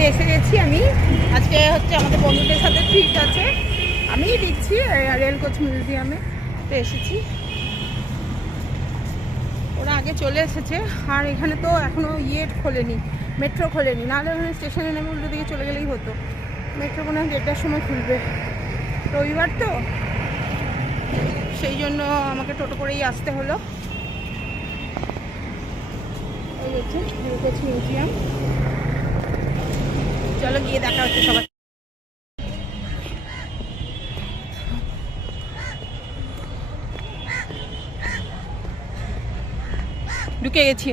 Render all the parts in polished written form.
স্টেশনে এসে গেছি আমি। আজকে হচ্ছে আমাদের বন্ধুদের সাথে ট্রিট আছে, আমিই দিচ্ছি রেল কোচ মিউজিয়ামে। তো এসেছি, ওরা আগে চলে এসেছে। আর এখানে তো এখনও খোলেনি, মেট্রো খোলেনি, নাহলে ওখানে স্টেশনে নেমে উল্টো দিকে চলে গেলেই হতো। মেট্রো মনে হয় 1:30টার সময় খুলবে, রবিবার তো, সেই জন্য আমাকে টোটো করেই আসতে হলো। এই হচ্ছে রেল কোচ মিউজিয়াম, চলো গিয়ে দেখা হচ্ছে সবাই। ঢুকে গেছি।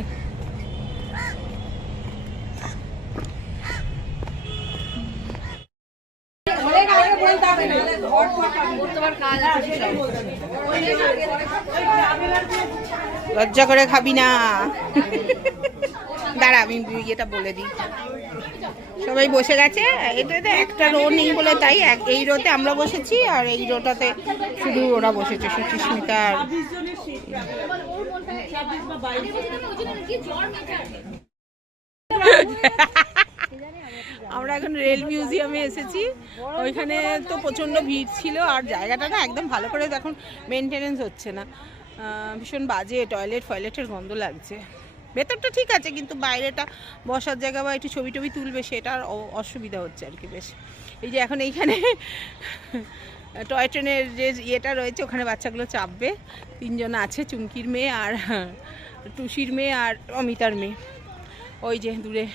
লজ্জা করে খাবি না, দাঁড়া আমি এটা বলে দিই। সবাই বসে গেছে, এটাতে একটা রো নেই বলে তাই এই রোতে আমরা বসেছি, আর এই রোটাতে শুধু ওরা বসেছে, সুচিস্মিতা। আমরা এখন রেল মিউজিয়ামে এসেছি, ওইখানে তো প্রচণ্ড ভিড় ছিল, আর জায়গাটা না একদম ভালো করে এখন মেনটেনেন্স হচ্ছে না, ভীষণ বাজে, টয়লেটের গন্ধ লাগছে। ভেতরটা ঠিক আছে, কিন্তু বাইরেটা বসার জায়গা বা একটু ছবি টবি তুলবে সেটার অসুবিধা হচ্ছে আর কি বেশ। এই যে এখন এইখানে টয় ট্রেনের যে ইয়েটা রয়েছে, ওখানে বাচ্চাগুলো চাপবে, 3 জন আছে, চুমকির মেয়ে আর টুসির মেয়ে আর অমিতার মেয়ে। ওই যে দূরে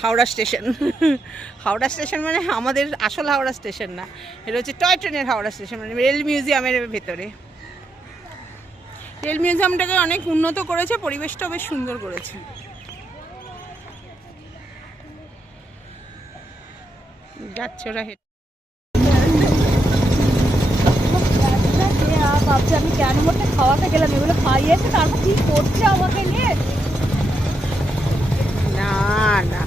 হাওড়া স্টেশন। হাওড়া স্টেশন মানে আমাদের আসল হাওড়া স্টেশন না, এটা হচ্ছে টয় ট্রেনের হাওড়া স্টেশন, মানে রেল মিউজিয়ামের ভেতরে। রেল মিউজিয়ামটাকে অনেক উন্নত করেছে, পরিবেশটাও বেশ সুন্দর করেছে। যাচ্ছে ওরা হেঁটে। ভাবছি আমি কেন মধ্যে খাওয়াতে গেলাম, এগুলো খাইয়েছে তারপর কি করছে আমাকে নিয়ে। না না,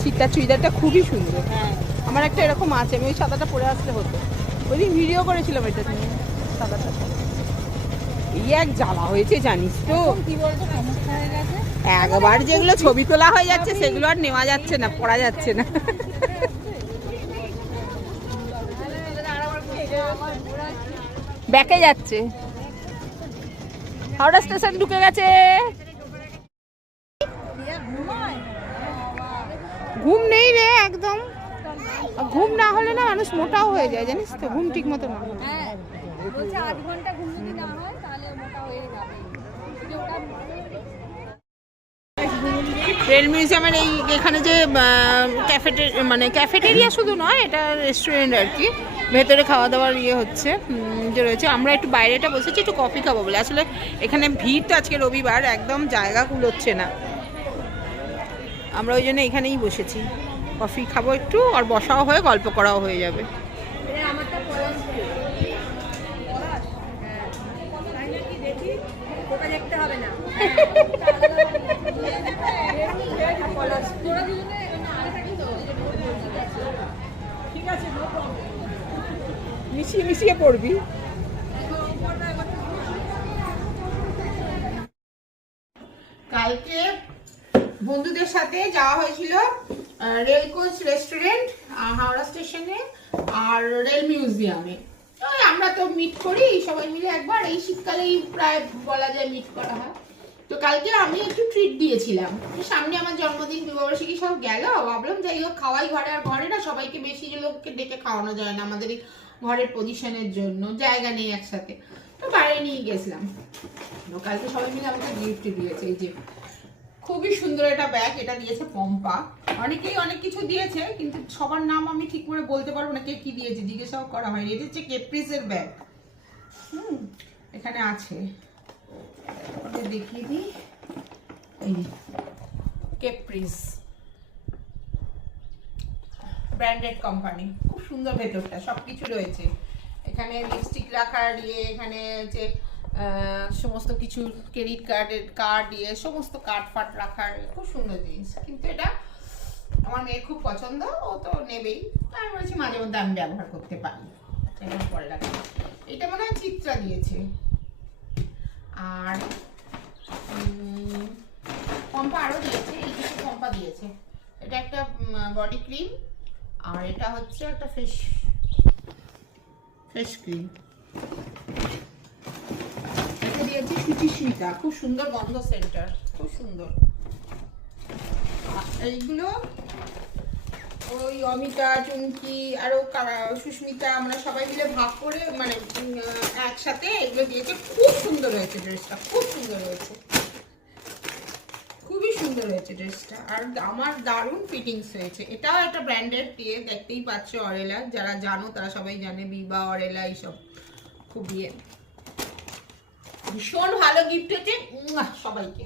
চিত্তার চুড়িদারটা খুবই সুন্দর। আমার একটা এরকম আছে, আমি ওই সাদাটা পরে আসলে হতো। ওই দিন ভিডিও করেছিলাম এটা নিয়ে, সাদাটা। এই এক জ্বালা হয়েছে জানিস তো, কি বলতো সমস্যা হয়ে গেছে, একবার যেগুলো ছবি তোলা হয়ে যাচ্ছে সেগুলো আর নেওয়া যাচ্ছে না, পড়া যাচ্ছে না। ব্যাকে যাচ্ছে, হাওড়া স্টেশন ঢুকে গেছে। ঘুম নেই রে একদম, ঘুম না হলে না মানুষ মোটাও হয়ে যায় জানিস তো, ঘুম ঠিক মতো না হলে। বলছে 8 ঘন্টা ঘুম যদি না হয় তাহলে মোটা হয়ে যাবে। রেল মিউজিয়ামের এখানে যে ক্যাফেটেরিয়া শুধু নয়, এটা রেস্টুরেন্ট আর কি, ভেতরে খাওয়া দাওয়ার হচ্ছে যে রয়েছে। আমরা একটু বাইরেটা বসেছি একটু কফি খাবো বলে, আসলে এখানে ভিড় তো আজকে রবিবার, একদম জায়গা কুলোচ্ছে না, আমরা ওই জন্য এখানেই বসেছি, কফি খাবো একটু, আর বসাও হয়ে গল্প করাও হয়ে যাবে। দেখতে হবে না, ঠিক আছে, মিশিয়ে মিশিয়ে পড়বি। কালকে বন্ধুদের সাথে যাওয়া হয়েছিল রেল কোচ রেস্টুরেন্ট হাওড়া স্টেশনে আর রেল মিউজিয়ামে। আমরা তো মিট করি সবাই মিলে একবার, এই শীতকালেই প্রায় বলা যায় মিট করা হয়। তো কালকে আমি একটু ট্রিট দিয়েছিলাম, সামনে আমার জন্মদিন, বিবাহবার্ষিকী সব গেল, ভাবলাম যাই হোক খাওয়াই ঘরে, আর ঘরে না সবাইকে বেশি লোককে ডেকে খাওয়ানো যায় না, আমাদের ঘরের পজিশনের জন্য জায়গা নেই একসাথে, তো বাইরে নিয়ে গেছিলাম। কালকে সবাই মিলে আমাকে গিফট দিয়েছে, এই যে খুবই সুন্দর একটা ব্যাগ, এটা দিয়েছে পম্পা। অনেকেই অনেক কিছু দিয়েছে, কিন্তু সবার নাম আমি ঠিক করে বলতে পারবো না কে কি দিয়েছে, জিজ্ঞাসাও করা হয়নি। এটা হচ্ছে কেপ্রিসের ব্যাগ, এখানে আছে, ওটা দেখিয়ে দিই। এই কেপ্রিস ব্র্যান্ডেড কোম্পানি, খুব সুন্দর ভেতরটা, সবকিছু রয়েছে এখানে, লিপস্টিক রাখার এখানে হচ্ছে সমস্ত কিছু, ক্রেডিট কার্ড সমস্ত কার্ড ফাট রাখার, খুব সুন্দর জিনিস। কিন্তু এটা আমার মেয়ের খুব পছন্দ, ও তো নেবেই, আমি বলছি মাঝে মধ্যে আমি ব্যবহার করতে পারি, পরে রাখি। এটা মনে হয় চিত্রা দিয়েছে, আর পম্পা আরো বডি ক্রিম, আর এটা হচ্ছে একটা ফেস ক্রিম। এটা দিয়েছি সুচিস্মিতা, খুব সুন্দর গন্ধ, সেন্টার খুব সুন্দর। এইগুলো ওই অমিতা, চুমকি আরো সুস্মিতা, আমরা সবাই মিলে ভাগ করে মানে একসাথে এগুলো দিয়েছে। খুব সুন্দর হয়েছে ড্রেসটা, খুব সুন্দর হয়েছে, খুবই সুন্দর হয়েছে ড্রেসটা। আর আমার দারুণ ফিটিংস হয়েছে। এটাও একটা ব্র্যান্ডেড দিয়ে, দেখতেই পাচ্ছ অরেলা, যারা জানো তারা সবাই জানে, বিবা অরেলা এইসব খুব ভীষণ ভালো গিফট হয়েছে সবাইকে।